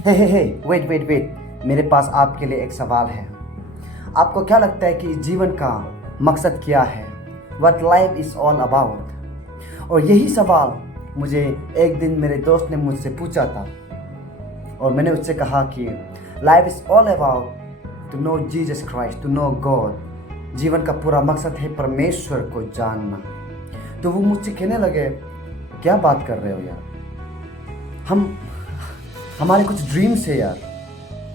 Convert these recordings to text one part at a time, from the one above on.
हे wait wait wait, मेरे पास आपके लिए एक सवाल है। आपको क्या लगता है कि जीवन का मकसद क्या है? What life is all about? और यही सवाल मुझे एक दिन मेरे दोस्त ने मुझसे पूछा था और मैंने उससे कहा कि life is all about to know Jesus Christ, to know God. जीवन का पूरा मकसद है परमेश्वर को जानना। तो वो मुझसे कहने लगे, क्या बात कर रहे हो यार, हमारे कुछ ड्रीम्स है यार,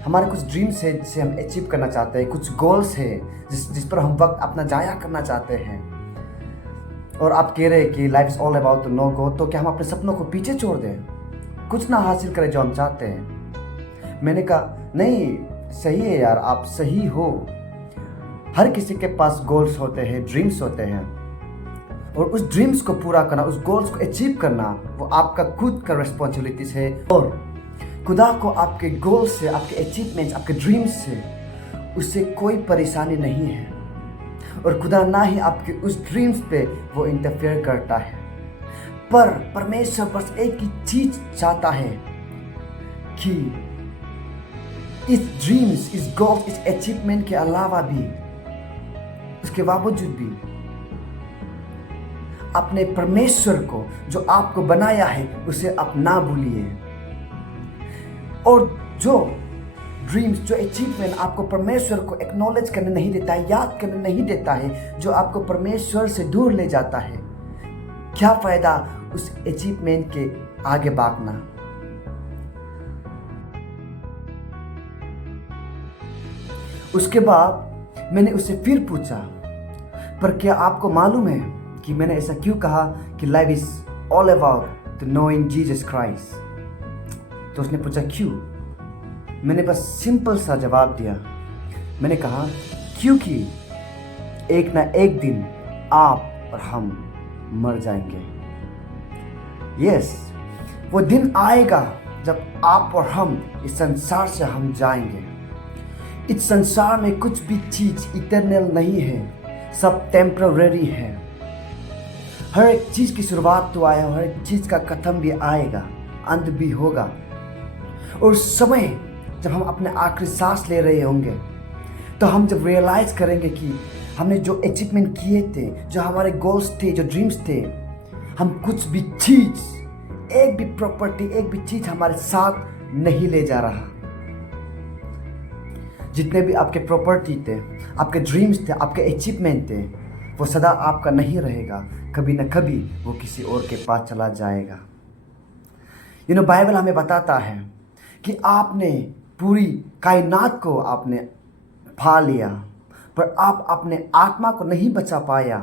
हमारे कुछ ड्रीम्स है जिसे हम अचीव करना चाहते हैं, कुछ गोल्स है जिस पर हम वक्त अपना जाया करना चाहते हैं। और आप कह रहे हैं कि life is all about to know God, तो क्या हम अपने सपनों को पीछे छोड़ दें, कुछ ना हासिल करें जो हम चाहते हैं? मैंने कहा नहीं, सही है यार, आप सही हो। हर किसी के पास गोल्स होते हैं, ड्रीम्स होते हैं, और उस ड्रीम्स को पूरा करना, उस गोल्स को अचीव करना, वो आपका खुद का रिस्पॉन्सिबिलिटीज है। और खुदा को आपके गोल्स से, आपके अचीवमेंट्स, आपके ड्रीम्स से उससे कोई परेशानी नहीं है, और खुदा ना ही आपके उस ड्रीम्स पे वो इंटरफेयर करता है। पर परमेश्वर बस एक ही चीज चाहता है कि इस ड्रीम्स, इस गोल्स, इस अचीवमेंट के अलावा भी, उसके बावजूद भी अपने परमेश्वर को जो आपको बनाया है उसे आप ना भूलिए। और जो ड्रीम्स, जो अचीवमेंट आपको परमेश्वर को एक्नॉलेज करने नहीं देता है, याद करने नहीं देता है, जो आपको परमेश्वर से दूर ले जाता है, क्या फायदा उस अचीवमेंट के आगे भागना। उसके बाद मैंने उससे फिर पूछा, पर क्या आपको मालूम है कि मैंने ऐसा क्यों कहा कि life is all about to knowing Jesus Christ? तो उसने पूछा क्यों? मैंने बस सिंपल सा जवाब दिया। मैंने कहा क्योंकि एक ना एक दिन आप और हम मर जाएंगे। यस, वो दिन आएगा जब आप और हम इस संसार से हम जाएंगे। इस संसार में कुछ भी चीज इटर्नल नहीं है, सब टेम्पररी है। हर एक चीज की शुरुआत तो आया, हर एक चीज का खत्म भी आएगा, अंत भी होगा। और समय जब हम अपने आखिरी सांस ले रहे होंगे, तो हम जब रियलाइज करेंगे कि हमने जो अचीवमेंट किए थे, जो हमारे गोल्स थे, जो ड्रीम्स थे, हम कुछ भी चीज, एक भी प्रॉपर्टी, एक भी चीज हमारे साथ नहीं ले जा रहा। जितने भी आपके प्रॉपर्टी थे, आपके ड्रीम्स थे, आपके अचीवमेंट थे, वो सदा आपका नहीं रहेगा। कभी न कभी वो किसी और के पास चला जाएगा। बाइबल हमें बताता है कि आपने पूरी कायनात को आपने पा लिया, पर आप अपने आत्मा को नहीं बचा पाया,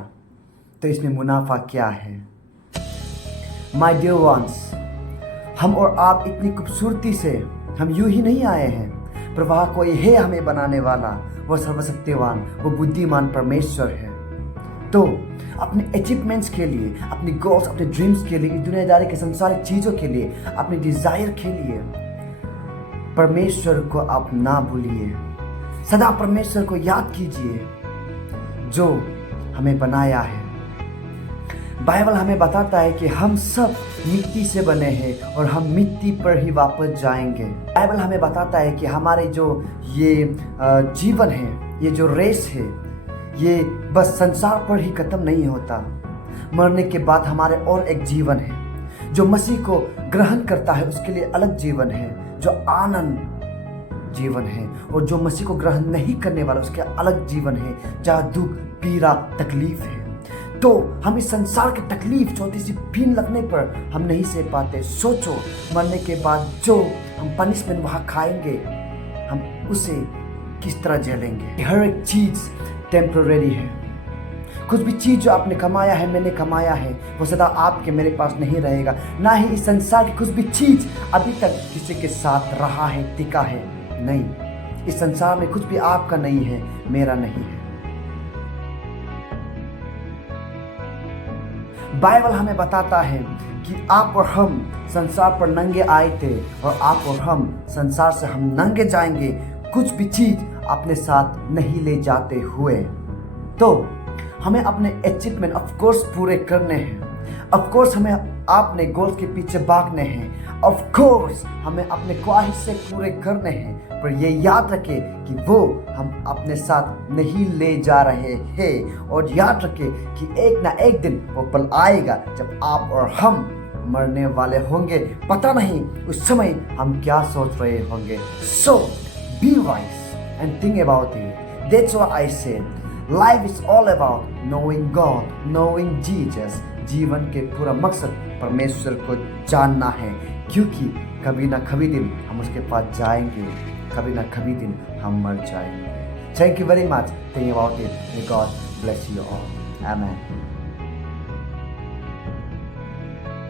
तो इसमें मुनाफा क्या है? माय डियर वंस, हम और आप इतनी खूबसूरती से हम यूं ही नहीं आए हैं, पर वहाँ कोई है हमें बनाने वाला, वो सर्वशक्तिवान, वो बुद्धिमान परमेश्वर है। तो अपने अचीवमेंट्स के लिए, अपनी गोल्स, अपने ड्रीम्स के लिए, इस दुनियादारी के संसारिक चीज़ों के लिए, अपने डिज़ायर के लिए परमेश्वर को आप ना भूलिए। सदा परमेश्वर को याद कीजिए जो हमें बनाया है। बाइबल हमें बताता है कि हम सब मिट्टी से बने हैं और हम मिट्टी पर ही वापस जाएंगे। बाइबल हमें बताता है कि हमारे जो ये जीवन है, ये जो रेस है, ये बस संसार पर ही खत्म नहीं होता। मरने के बाद हमारे और एक जीवन है। जो मसीह को ग्रहण करता है उसके लिए अलग जीवन है, जो आनंद जीवन है, और जो मसीह को ग्रहण नहीं करने वाला उसके अलग जीवन है, जहाँ दुख, पीड़ा, तकलीफ है। तो हम इस संसार की तकलीफ, छोटी सी पीन लगने पर हम नहीं सह पाते। सोचो, मरने के बाद जो हम पनिशमेंट वहाँ खाएंगे, हम उसे किस तरह झेलेंगे। हर एक चीज टेम्पररी है। कुछ भी चीज जो आपने कमाया है, मैंने कमाया है, वो सदा आपके मेरे पास नहीं रहेगा। ना ही इस संसार की कुछ भी चीज अभी तक किसी के साथ रहा है, टिका है। नहीं, इस संसार में कुछ भी आपका नहीं है, मेरा नहीं है। बाइबल हमें बताता है कि आप और हम संसार पर नंगे आए थे, और आप और हम संसार से हम नंगे जाएंगे, कुछ भी चीज अपने साथ नहीं ले जाते हुए। तो हमें अपने अचीवमेंट ऑफ कोर्स पूरे करने हैं। ऑफ कोर्स हमें आपने गोल्स के पीछे भागने हैं। ऑफ कोर्स हमें अपने ख्वाहिश से पूरे करने हैं, पर ये याद रखें कि वो हम अपने साथ नहीं ले जा रहे हैं। और याद रखें कि एक ना एक दिन वो पल आएगा जब आप और हम मरने वाले होंगे। पता नहीं उस समय हम क्या सोच रहे होंगे। So be wise and think about it. That's what I said, life is all about knowing God, knowing Jesus. जीवन के पूरा मकसद परमेश्वर को जानना है, क्योंकि कभी ना कभी दिन हम उसके पास जाएंगे, कभी ना कभी दिन हम मर जाएंगे। Thank you very much. Think about it. May God bless you all. Amen.